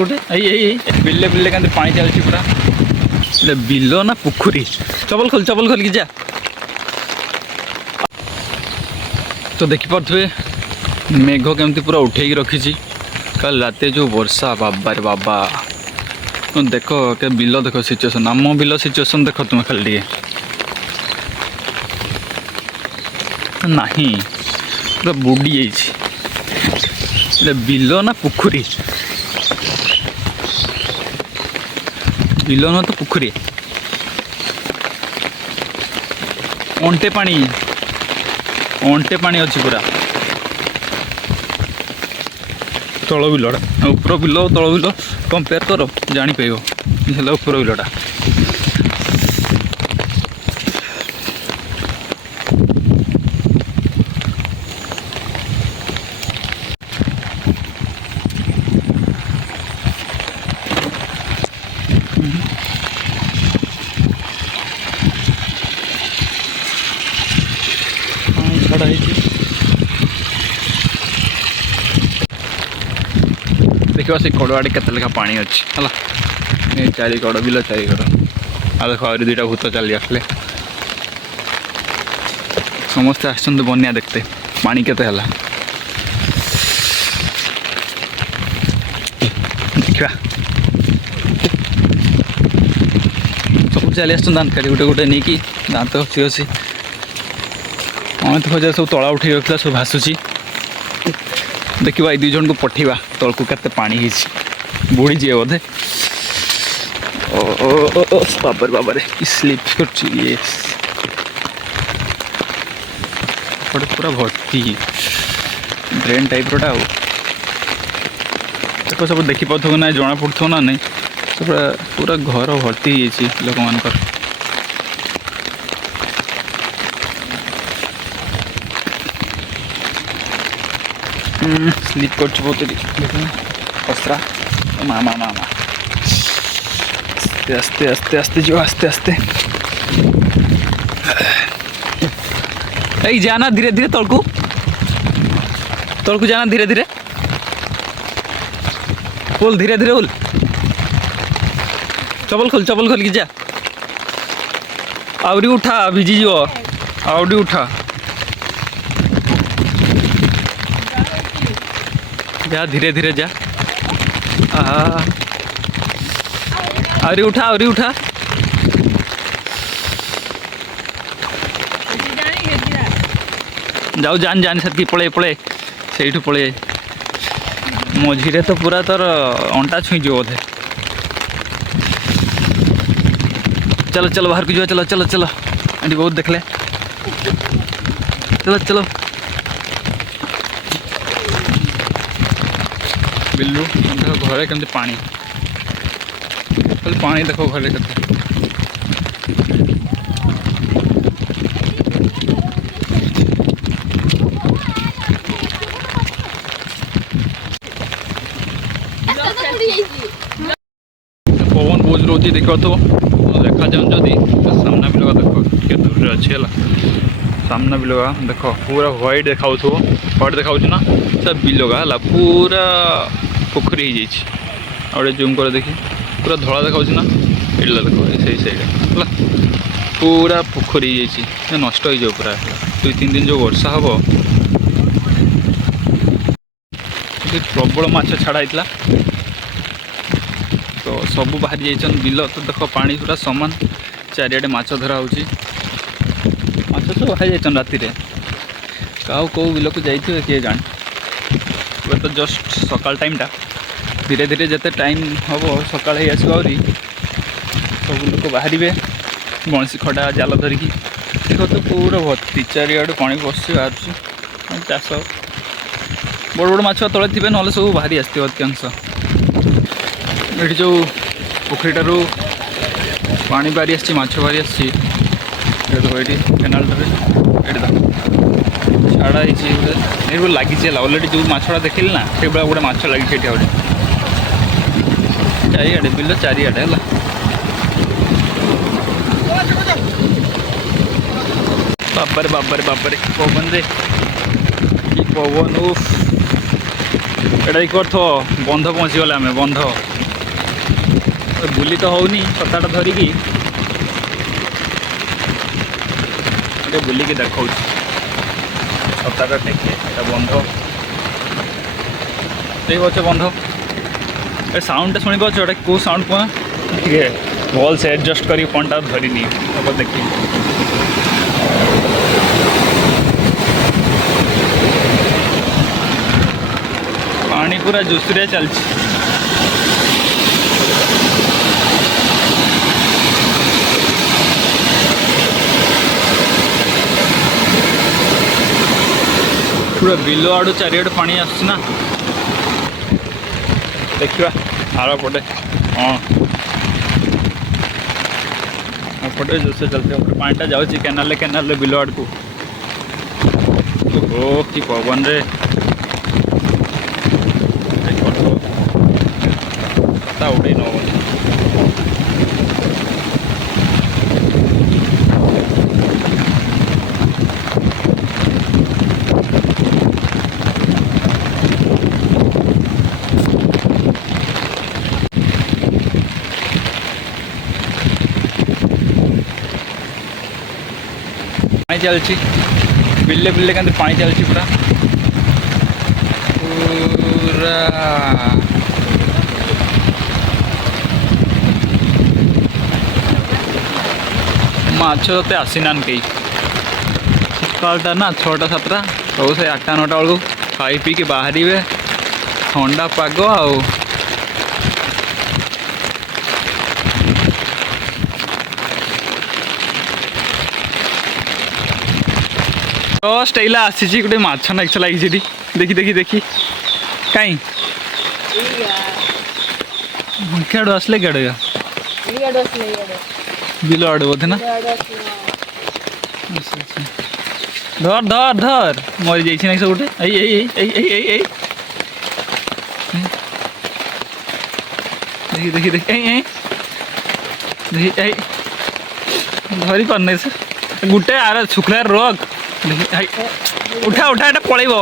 गोटे बिल्ले बिल्ले क्या पानी चलती पूरा बिल ना पुखरी चपल खोल कि जा तो देखिपे मेघ केमती पूरा उठे रखी कल रात जो वर्षा बाबा रे बाबा तो देख के बिल देख सिचुएसन आम बिल सिचुएसन देख तुम खाली नहीं पूरा बुड़ी बिल ना पुखरी बिल ना तो पुखरी अंटे पानी अच्छी पूरा तल बिलटा उपर बिल तल बिल कंपेयर कर जापर उपर बिलटा छड़ा देखा से कड़ुआड़े के लेखा पानी अच्छी है चारि कड़ बिल चारि कड़ आ देख आ दुईटा भूत चली आसले समस्ते आसछन्ते बन्या देखते पानी केते हला देखा सब चली आस दांत काटी गोटे गोटे नहीं कि दांत हसी हसी तो खोजा सब तला उठे रखा सब भासुची देखा ये दुई जन को पठेवा तल को केते पानी बुड़ी जाए बोधे बाबर बाबारे स्लीप कर पूरा भर्ती ड्रेन टाइप रोटा देखो सब देखी पाथो ना जना पड़ो ना नहीं पूरा पूरा घर भर्ती लोक मानकर स्लीप कर बहुत खसरा मामा मामा आस्ते आस्ते आस्ते जो आस्ते आस्ते जाना धीरे धीरे तलकू जाना धीरे धीरे बोल धीरे धीरे बोल चपल खोल कि जा आवरी उठा भिजी जीव आवरी उठा जा धीरे धीरे जा आवरी उठा जाऊ जान से पड़े पड़े से पड़े मझीरे तो पूरा तोर अंटा छुई जो बोधे चलो चलो बाहर को जो चलो आंटी बहुत देखले चलो बिल्लू देखो घरे केमती पानी पानी देखो घरे के पवन बोझ रोची देख तो देखा जाऊँ जदि सामना बिलगा देख के दूर अच्छे है सामना बिलगा देख पूरा व्हाइट देखा व्हाइट देखा ना सब बिलगा है पूरा पोखरी हो जूम कर देखी पूरा धला देखा ना ये देख से सैड पूरा पोखरी नष्ट हो पूरा 2-3 दिन जो वर्षा हम प्रबल माछ छाड़ा होता तो सब बाहरी जाइछन बिल तो देख पानी पूरा सामान चारिआडे माछ धरा होची माछ सब बाहरी जाइछन राति रे काउ कौ बिल को जाइथिबे किए जाने तो जस्ट सकाल टाइमटा धीरे धीरे जिते टाइम हम सकाल ही आसो आहरी सब लोक बाहर बंशी खड़ा जाल धरिकी देख तो पूरा भर्ती चारिआडे पानी बस बाहर चाष बड़ बड़ माछ तले थे ना सब बाहरी आसते अधिकांश ये जो पोखरीटार पानी बाहरी आसी माछ बाहरी आसी ये केनाल छाड़ा लगी अलरेडी जो माछड़ा देखिली ना से गोटे माछ लगी चारिआडे बिल चारिआडे है बाबर बाबर बाबर पवन रे कि पवन एटा देख बंध पहुँचीगला आम बंध बुली तो होनी छताटा धरिकी बुलिकी देखा छताटा टेके बंध देख अच्छे बंध ए साउंड शुणी पाच कौ साउंड कह ठीक भल से एडजस्ट कर पंटा धरनी अब देखिए पानी पूरा जोशरिया चलती पूरा बिल आड़ू चारिड़ पानी आसना देखा आड़ पटे हाँ पटे जोश चलते पानीटा जाऊँगी केनाल केनाल बिल आड़ को ओहो कि पवन रे उड़े न पानी चलती बिल्ले बिल्ले के पानी चलती पूरा पूरा माछ ते आसीना कई सकालटा ना 6टा 7टा सब से 8टा 9टा बेलू खाई पी के बाहर ठंडा पाग आउ जस्ट एला आसी गोटे माछ नाच लगी देखी देखी देखी कहीं क्या आसले क्या बिल आड़ बोधे ना धर धर धर मरी जाइए ना सब गोटे देखी देखी देखी देखी धरी पारना से गोटे आर शुक्ला रख देखी उठा उठा एटा पलैब